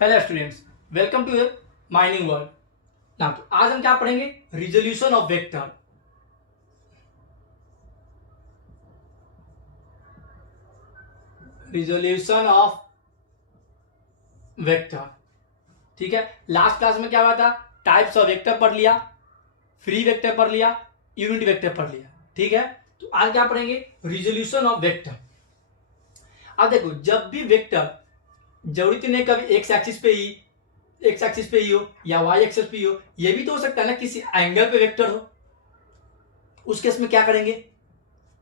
Hello students, welcome to mining world. ना तो आज हम क्या पढ़ेंगे? Resolution of vector. Resolution of vector, ठीक है। लास्ट क्लास में क्या हुआ था? टाइप्स ऑफ वेक्टर पढ़ लिया, फ्री वेक्टर पढ़ लिया, यूनिट वेक्टर पढ़ लिया, ठीक है। तो आज क्या पढ़ेंगे? Resolution of vector. अब देखो, जब भी वेक्टर, जरूरी नहीं कभी एक्स एक्सिस पे ही हो या वाई एक्सिस पे ही हो, ये भी तो हो सकता है ना किसी एंगल पे वेक्टर हो। उस केस में क्या करेंगे?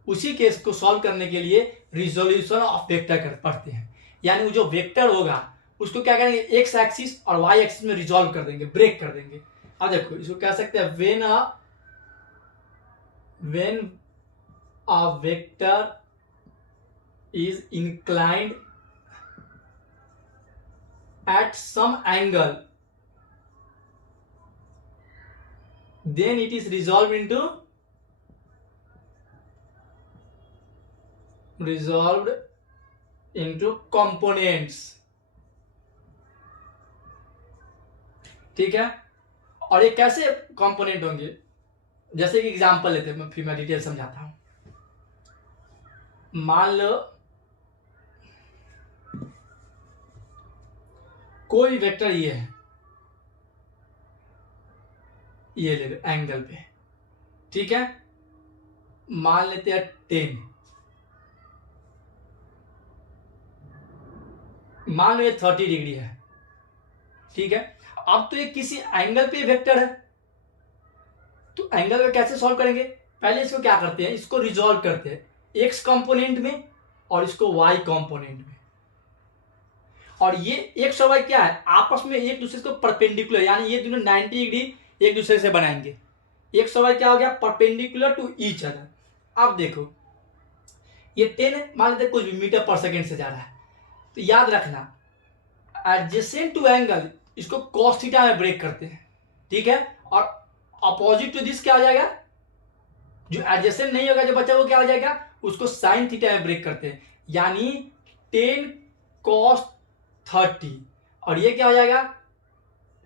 उसी केस को सॉल्व करने के लिए रिजोल्यूशन ऑफ वेक्टर कर पढ़ते हैं। यानी वो जो वेक्टर होगा उसको क्या करेंगे, एक्स एक्सिस और वाई एक्सिस में रिजॉल्व कर देंगे, ब्रेक कर देंगे। अब देखो, इसको कह सकते हैं when a vector is inclined at some angle, then it is resolved into components, ठीक है। और ये कैसे कंपोनेंट होंगे, जैसे कि एग्जांपल लेते हैं, फिर मैं डिटेल समझाता हूं। मान लो कोई वेक्टर ये है, ये ले लो एंगल पे, ठीक है। मान लेते हैं 10, मान लो ये 30 डिग्री है, ठीक है। अब तो ये किसी एंगल पे वेक्टर है, तो एंगल पे कैसे सॉल्व करेंगे? पहले इसको क्या करते हैं, इसको रिजॉल्व करते हैं एक्स कंपोनेंट में और इसको वाई कंपोनेंट में। और ये एक्स और वाई क्या है, आपस में एक दूसरे को परपेंडिकुलर, यानी ये दोनों 90 डिग्री एक दूसरे से बनाएंगे। एक्स और वाई क्या हो गया, परपेंडिकुलर टू ईच अदर। अब देखो, ये 10 मान लेते कुछ भी मीटर पर सेकेंड से जा रहा है, तो याद रखना एडजेसेंट टू एंगल इसको कॉस थीटा में ब्रेक करते हैं, ठीक है। और अपोजिट टू दिस क्या हो जाएगा, जो एडजेसेंट नहीं होगा, जो बचा वो क्या हो जाएगा, उसको साइन थीटा में ब्रेक करते हैं, यानी 10 cos 30। और ये क्या हो जाएगा,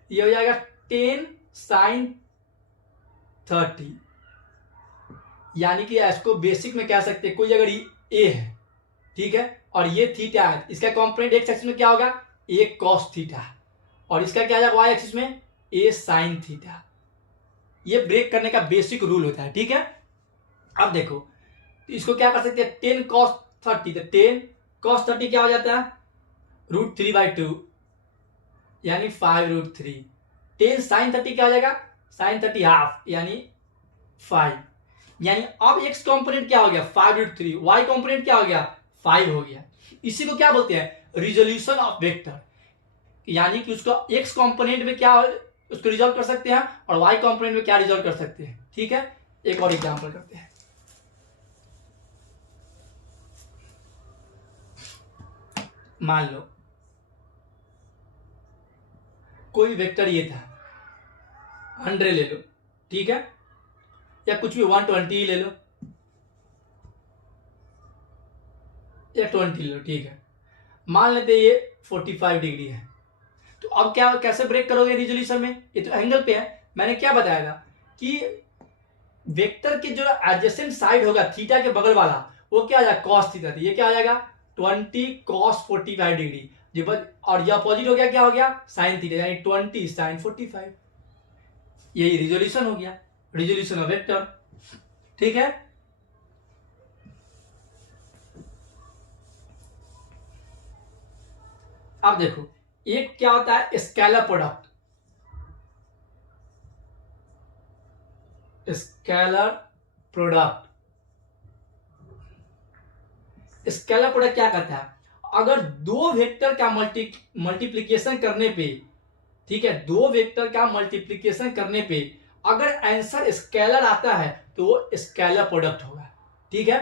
ये हो जाएगा 10 sin 30। यानी कि इसको बेसिक में कह सकते हैं, कोई अगर ए है, ठीक है, और ये थीटा है, इसका कंपोनेंट एक्स एक्सिस में क्या होगा, ए cos थीटा, और इसका क्या जाएगा वाई एक्सिस में, ए sin थीटा। ये ब्रेक करने का बेसिक रूल होता है, ठीक है। अब देखो, इसको क्या कर सकते हैं, 10 cos 30, तो 10 cos 30 क्या हो जाता है, √3/2, यानी 5√3। 10 sin 30 क्या हो जाएगा, sin 30 हाफ, यानी 5। यानी अब एक्स कंपोनेंट क्या हो गया, 5√3, वाई कंपोनेंट क्या हो गया, 5 हो गया। इसी को क्या बोलते हैं, रिजोल्यूशन ऑफ वेक्टर। यानी कि उसको एक्स कंपोनेंट में क्या उसको रिजॉल्व कर सकते हैं और वाई कंपोनेंट में क्या रिजॉल्व कर सकते हैं, ठीक है। एक और एग्जांपल करते हैं। मान लो कोई वेक्टर ये था, 100 ले लो, ठीक है, या कुछ भी 120 ले लो या 20 ले लो, ठीक है। मान लेते ये 45 डिग्री है, तो अब क्या कैसे ब्रेक करोगे रिजोल्यूशन में, ये तो एंगल पे है। मैंने क्या बताया था कि वेक्टर के जो एडजेसेंट साइड होगा थीटा के बगल वाला, वो क्या आ जाएगा, कॉस थीटा। ये क्या आ जाएगा, 20 cos 45 डिग्री। और ये अपोजिट हो गया, क्या हो गया, साइन थीटा, यानी 20 sin 45। यही रिजोल्यूशन हो गया, रिजोल्यूशन ऑफ वेक्टर, ठीक है। अब देखो, एक क्या होता है, scalar product. Scalar product, scalar product क्या करता है, अगर दो वेक्टर का मल्टीप्लीकेशन करने पे, ठीक है, दो वेक्टर का मल्टीप्लीकेशन करने पे अगर आंसर स्केलर आता है तो वो स्केलर प्रोडक्ट होगा, ठीक है।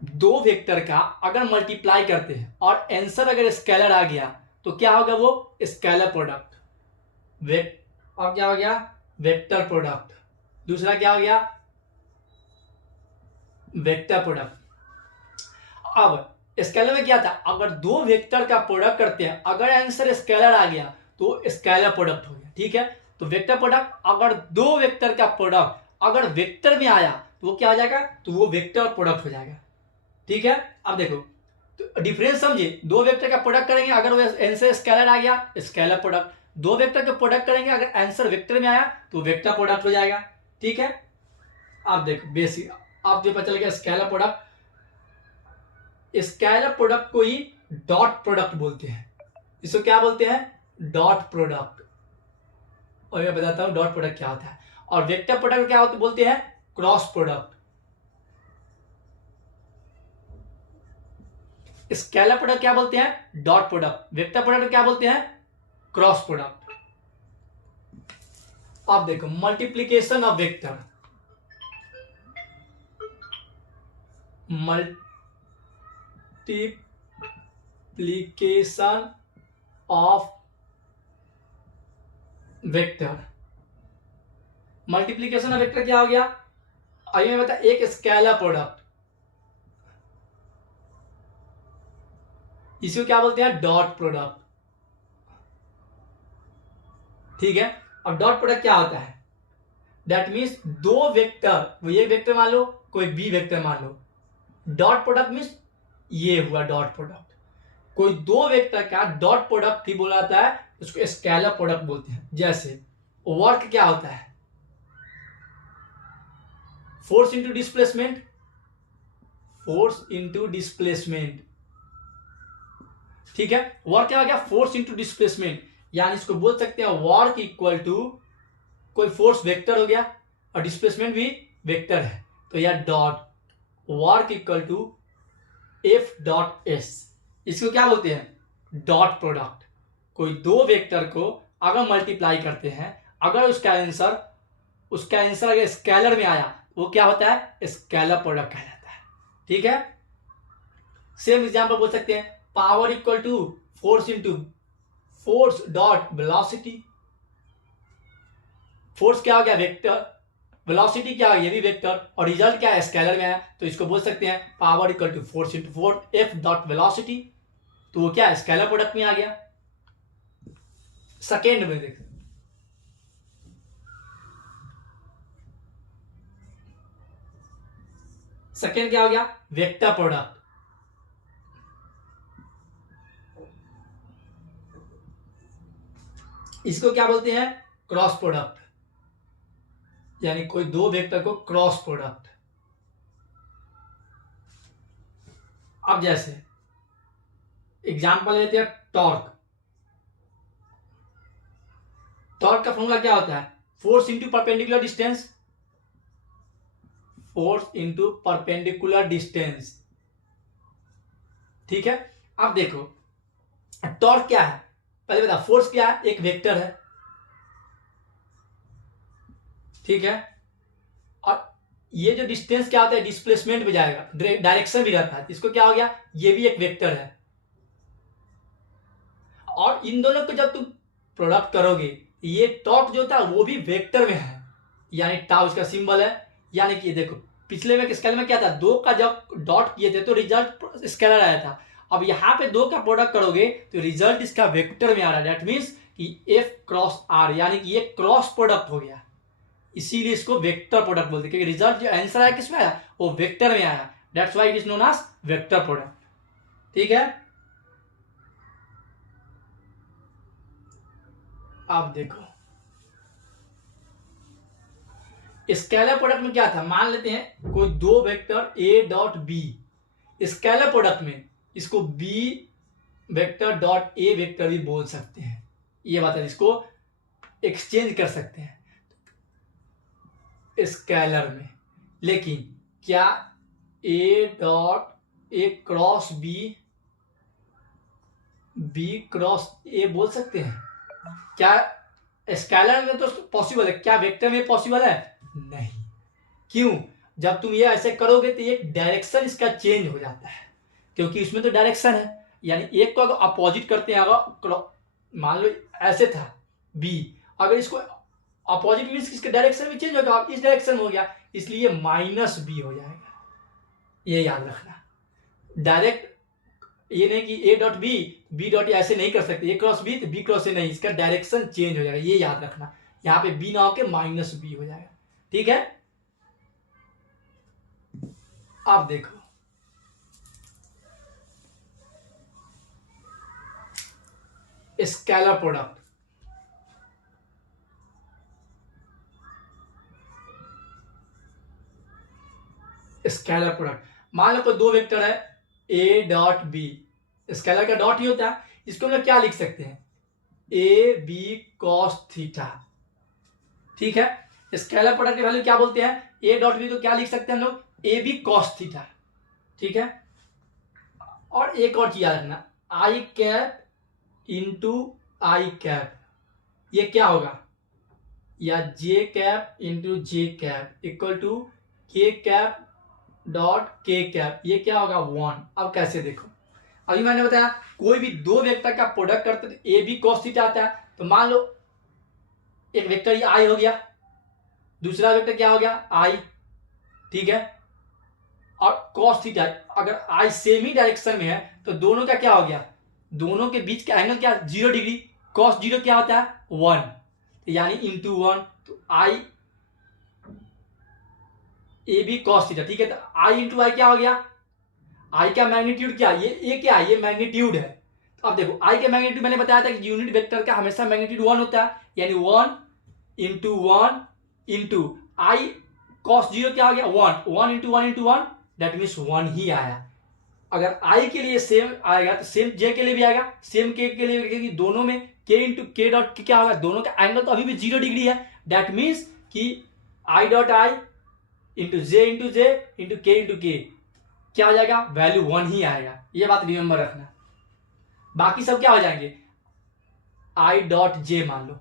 दो वेक्टर का अगर मल्टीप्लाई करते हैं और आंसर अगर स्केलर आ गया तो क्या होगा, वो स्केलर प्रोडक्ट। अब क्या हो गया, वेक्टर प्रोडक्ट। दूसरा क्या हो गया, वेक्टर प्रोडक्ट। अब स्केलर में क्या था, अगर दो वेक्टर का प्रोडक्ट करते हैं, अगर आंसर स्केलर आ गया तो स्केलर प्रोडक्ट हो गया। ठीक है, तो वेक्टर प्रोडक्ट, अगर दो वेक्टर का प्रोडक्ट अगर वेक्टर में आया तो वो क्या हो जाएगा, तो वो वेक्टर प्रोडक्ट हो जाएगा। ठीक है, अब देखो तो डिफरेंस समझिए, दो वेक्टर का प्रोडक्ट करेंगे, अगर वो आंसर स्केलर आ गया स्केलर प्रोडक्ट, दो वेक्टर का प्रोडक्ट करेंगे, अगर आंसर वेक्टर में आया तो वेक्टर प्रोडक्ट हो जाएगा। ठीक है, अब देखो बेसिक, आप जो पता चल गया स्केलर प्रोडक्ट, स्केलर प्रोडक्ट को ही डॉट प्रोडक्ट बोलते हैं। इसको क्या बोलते हैं, डॉट प्रोडक्ट। और मैं बताता हूं डॉट प्रोडक्ट क्या होता है। और वेक्टर प्रोडक्ट क्या होते बोलते हैं, क्रॉस प्रोडक्ट। स्केलर प्रोडक्ट क्या बोलते हैं, डॉट प्रोडक्ट। वेक्टर प्रोडक्ट क्या बोलते हैं, क्रॉस प्रोडक्ट। अब देखो multiplication of vector, multiplication of vector, multiplication of vector क्या हो गया, आइए मैं बता, एक स्केलर प्रोडक्ट, इसको क्या बोलते हैं, डॉट प्रोडक्ट। ठीक है, अब डॉट प्रोडक्ट क्या होता है, दैट मीन्स दो वेक्टर, वो एक वेक्टर मान लो, कोई बी वेक्टर मान लो, डॉट प्रोडक्ट मीन्स ये हुआ डॉट प्रोडक्ट। कोई दो वेक्टर का डॉट प्रोडक्ट ही बोला जाता है, उसको स्केलर प्रोडक्ट बोलते हैं। जैसे वर्क क्या होता है, force into displacement, force into displacement. ठीक है, वर्क क्या हो गया, फोर्स इंटू डिस्प्लेसमेंट, यानी इसको बोल सकते हैं वर्क इक्वल टू कोई फोर्स वेक्टर हो गया और डिस्प्लेसमेंट भी वेक्टर है, तो यह dot work equal to F dot S, इसको क्या बोलते हैं, डॉट प्रोडक्ट। कोई दो वेक्टर को अगर मल्टीप्लाई करते हैं, अगर उसका आंसर अगर स्केलर में आया, वो क्या होता है, स्केलर प्रोडक्ट कहलाता है। ठीक है, सेम एग्जांपल बोल सकते हैं, power equal to force into force dot velocity. Force क्या हो गया, वेक्टर, वेलोसिटी क्या है, ये भी वेक्टर, और रिजल्ट क्या है, स्केलर में है, तो इसको बोल सकते हैं power equal to force into force F dot velocity, तो वो क्या है, स्केलर प्रोडक्ट में आ गया। सेकेंड में देख, सेकेंड क्या हो गया, वेक्टर प्रोडक्ट। इसको क्या बोलते हैं, क्रॉस प्रोडक्ट, यानी कोई दो वेक्टर को क्रॉस प्रोडक्ट। अब जैसे एग्जांपल लेते हैं टॉर्क, टॉर्क का फॉर्मूला क्या होता है, force into perpendicular distance, force into perpendicular distance. ठीक है, अब देखो टॉर्क क्या है, पहले बता, फोर्स क्या है, एक वेक्टर है। ठीक है, और ये जो डिस्टेंस क्या होता है, डिस्प्लेसमेंट भी जाएगा, डायरेक्शन भी रहता है, इसको क्या हो गया, ये भी एक वेक्टर है। और इन दोनों को जब तुम प्रोडक्ट करोगे, ये टॉर्क जो था वो भी वेक्टर में है, यानी टाउ इसका सिंबल है। यानी कि देखो पिछले में स्केलर में क्या था, दो का जब डॉट किए थे तो रिजल्ट स्केलर आया था, अब यहां पे दो का प्रोडक्ट करोगे तो रिजल्ट इसका वेक्टर में आ रहा है। दैट मीन्स कि एफ क्रॉस आर, यानी कि ये क्रॉस प्रोडक्ट हो गया, इसीलिए इसको वेक्टर प्रोडक्ट बोलते हैं, क्योंकि रिजल्ट जो आंसर आया किसमें आया, वो वेक्टर में आया। That's why it is known as vector product. ठीक है, अब देखो स्केलर प्रोडक्ट में क्या था, मान लेते हैं कोई दो vector A dot B, scalar product में इसको B vector dot A vector भी बोल सकते हैं, ये बात है, इसको एक्सचेंज कर सकते हैं स्केलर में। लेकिन क्या A dot A cross B, B cross A बोल सकते हैं क्या, स्केलर में तो पॉसिबल है, क्या वेक्टर में पॉसिबल है, नहीं। क्यों, जब तुम ये ऐसे करोगे तो एक डायरेक्शन इसका चेंज हो जाता है, क्योंकि इसमें तो डायरेक्शन है, यानी एक को अगर अपोजिट करते हैं, अगर मान लो ऐसे था बी, अगर इसको अपोजिट मीन्स इसके डायरेक्शन भी चेंज होगा, अब इस डायरेक्शन में हो गया, इसलिए माइनस बी हो जाएगा, ये याद रखना। डायरेक्ट ये नहीं कि ए डॉट बी डॉट ऐसे नहीं कर सकते, ए क्रॉस बी तो बी क्रॉस ए नहीं, इसका डायरेक्शन चेंज हो जाएगा, ये याद रखना। यहाँ पे बी ना होके माइनस बी हो जाएगा। ठीक है, अब देखो स्केलर प्रोडक्ट। स्केलर प्रोडक्ट, मान लो कोई दो वेक्टर है ए डॉट बी, स्केलर का डॉट ही होता है, इसको हम लोग क्या लिख सकते हैं, ए बी कॉस थीटा। ठीक है, स्केलर प्रोडक्ट की वैल्यू क्या बोलते हैं, ए डॉट बी को क्या लिख सकते हैं हम लोग, ए बी कॉस थीटा। ठीक है, और एक और चीज याद रखना, i cap into i cap, ये क्या होगा, या j cap into j cap equal to k cap dot k cap, ये क्या होगा 1। अब कैसे देखो, अभी मैंने बताया कोई भी दो वेक्टर का प्रोडक्ट करते तो ए बी कॉस थीटा आता है। तो मान लो एक वेक्टर ये आई हो गया, दूसरा वेक्टर क्या हो गया आई। ठीक है, और कॉस थीटा, अगर आई सेम ही डायरेक्शन में है तो दोनों का क्या हो गया, दोनों के बीच का एंगल क्या 0 डिग्री, कॉस 0 क्या होता है 1, यानी इंटू 1, तो आई ए बी कॉस थीटा। ठीक है, तो आई इंटू आई क्या हो गया, आई का मैग्नीट्यूड क्या, ये क्या है, ये मैग्नीट्यूड है। तो अब देखो आई का मैग्नीट्यूड मैंने बताया था कि यूनिट वेक्टर का हमेशा मैग्नीट्यूड 1 होता है, यानी 1 इंटू 1 इंटू आई कॉस 0 क्या हो गया 1, 1 इंटू 1 इंटू 1, दैट मीन्स 1 ही आया। अगर आई के लिए सेम आएगा तो सेम जे के लिए भी आएगा, सेम के लिए, क्योंकि दोनों में के इंटू के डॉट क्या होगा, दोनों का एंगल तो अभी भी 0 डिग्री है, दैट मीन्स कि I dot I into J into के क्या हो जाएगा, वैल्यू 1 ही आएगा। ये बात रिमेंबर रखना। बाकी सब क्या हो जाएंगे, आई डॉट जे मान लो।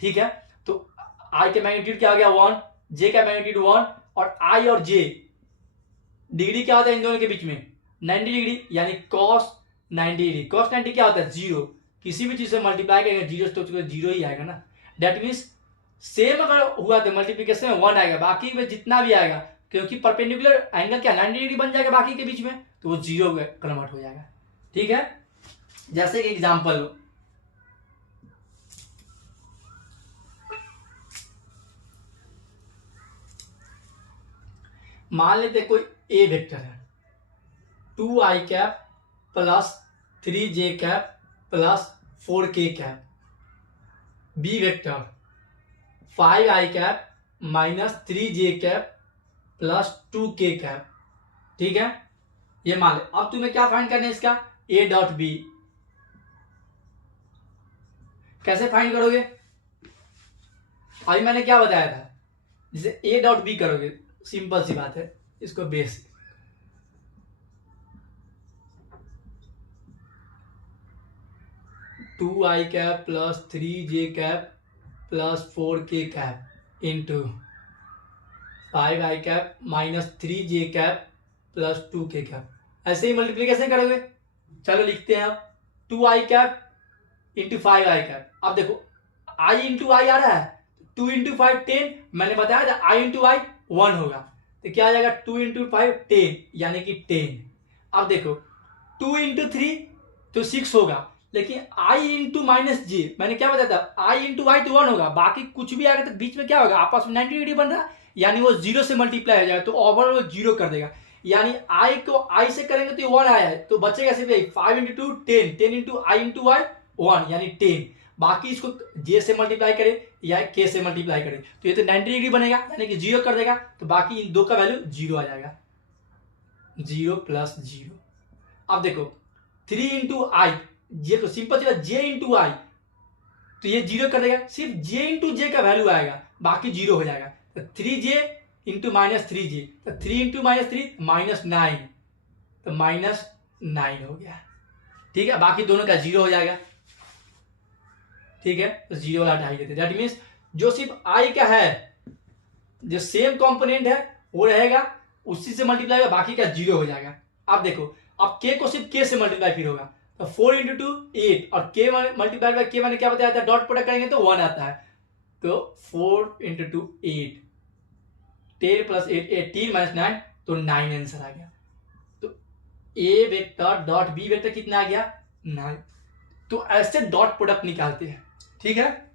ठीक है, तो आई का मैग्नीट्यूड क्या हो गया 1, जे का मैग्नीट्यूड 1, और आई और जे डिग्री क्या होता है इन दोनों के बीच में 90 डिग्री, यानी कॉस 90 डिग्री। कॉस 90 क्या होता है 0, किसी भी चीज से मल्टीप्लाई करेंगे 0 तो 0 ही आएगा ना। दैट मीन्स सेम अगर हुआ तो मल्टीप्लीकेशन में 1 आएगा, बाकी में जितना भी आएगा, क्योंकि परपेंडिकुलर एंगल क्या 90 डिग्री बन जाएगा बाकी के बीच में, तो वो 0 में कन्वर्ट हो जाएगा। ठीक है, जैसे कि एग्जांपल लो, मान लेते कोई ए वेक्टर है 2 आई कैप प्लस 3 जे कैप प्लस 4 के कैप, बी वेक्टर 5 आई कैप माइनस 3 जे कैप प्लस 2 के कैप। ठीक है, ये मान ले। अब तुम्हें क्या फाइंड करना है इसका, ए डॉट बी। कैसे फाइंड करोगे, अभी मैंने क्या बताया था, जैसे ए डॉट बी करोगे, सिंपल सी बात है, इसको बेस 2 आई कैप प्लस 3 जे कैप प्लस 4 के कैप इंटू 5 आई कैप माइनस 3 जे कैप प्लस 2 के कैप, ऐसे ही मल्टीप्लीकेशन करोगे। चलो लिखते हैं अब 2 आई कैप इंटू 5 आई कैप। अब देखो आई इंटू आई आ रहा है, 2 इंटू 5 10, मैंने बताया था आई इंटू आई 1 होगा, तो क्या आ जाएगा 2 इंटू 5 10, यानी कि 10। अब देखो 2 इंटू 3 तो 6 होगा, लेकिन आई इंटू माइनस जे, मैंने क्या बताया था आई इंटू आई तो 1 होगा, बाकी कुछ भी आएगा तो बीच में क्या होगा, आपस में 90 डिग्री बन रहा है, यानी वो 0 से मल्टीप्लाई हो जाएगा, तो ओवरऑल वो 0 कर देगा। यानी आई को आई से करेंगे तो 1 आया है, तो बचेगा सिर्फ 5 इंटू 2 10, 10 इंटू आई 1, यानी 10। बाकी इसको जे से मल्टीप्लाई करे या के से मल्टीप्लाई करे तो ये तो 90 डिग्री बनेगा, यानी कि 0 कर देगा, तो बाकी इन दो का वैल्यू 0 आ जाएगा, 0 प्लस 0। अब देखो 3 इंटू आई, जे तो सिंपल चला जे इंटू आई, तो ये 0 कर देगा, सिर्फ जे इंटू जे का वैल्यू आएगा, बाकी 0 हो जाएगा। तो 3 जे इंटू माइनस 3 जे, तो 3 इंटू माइनस 3 माइनस 9, तो माइनस 9 हो गया। ठीक है, बाकी दोनों का 0 हो जाएगा। ठीक है, तो 0 वाला हटा देते, दैट मीन्स जो सिर्फ आई का है, जो सेम कंपोनेंट है वो रहेगा, उसी से मल्टीप्लाई होगा, बाकी का 0 हो जाएगा। अब देखो अब के को सिर्फ के से मल्टीप्लाई फिर होगा, तो 4 इंटू 2 8, और के मल्टीप्लाई बाय के मैंने क्या बताया था, डॉट प्रोडक्ट करेंगे तो 1 आता है, तो 4 इंटू 2 8, 10 प्लस 8 18 माइनस 9, तो 9 आंसर आ गया। तो ए वेक्टर डॉट बी वेक्टर कितना आ गया 9। तो ऐसे डॉट प्रोडक्ट निकालते हैं, ठीक है।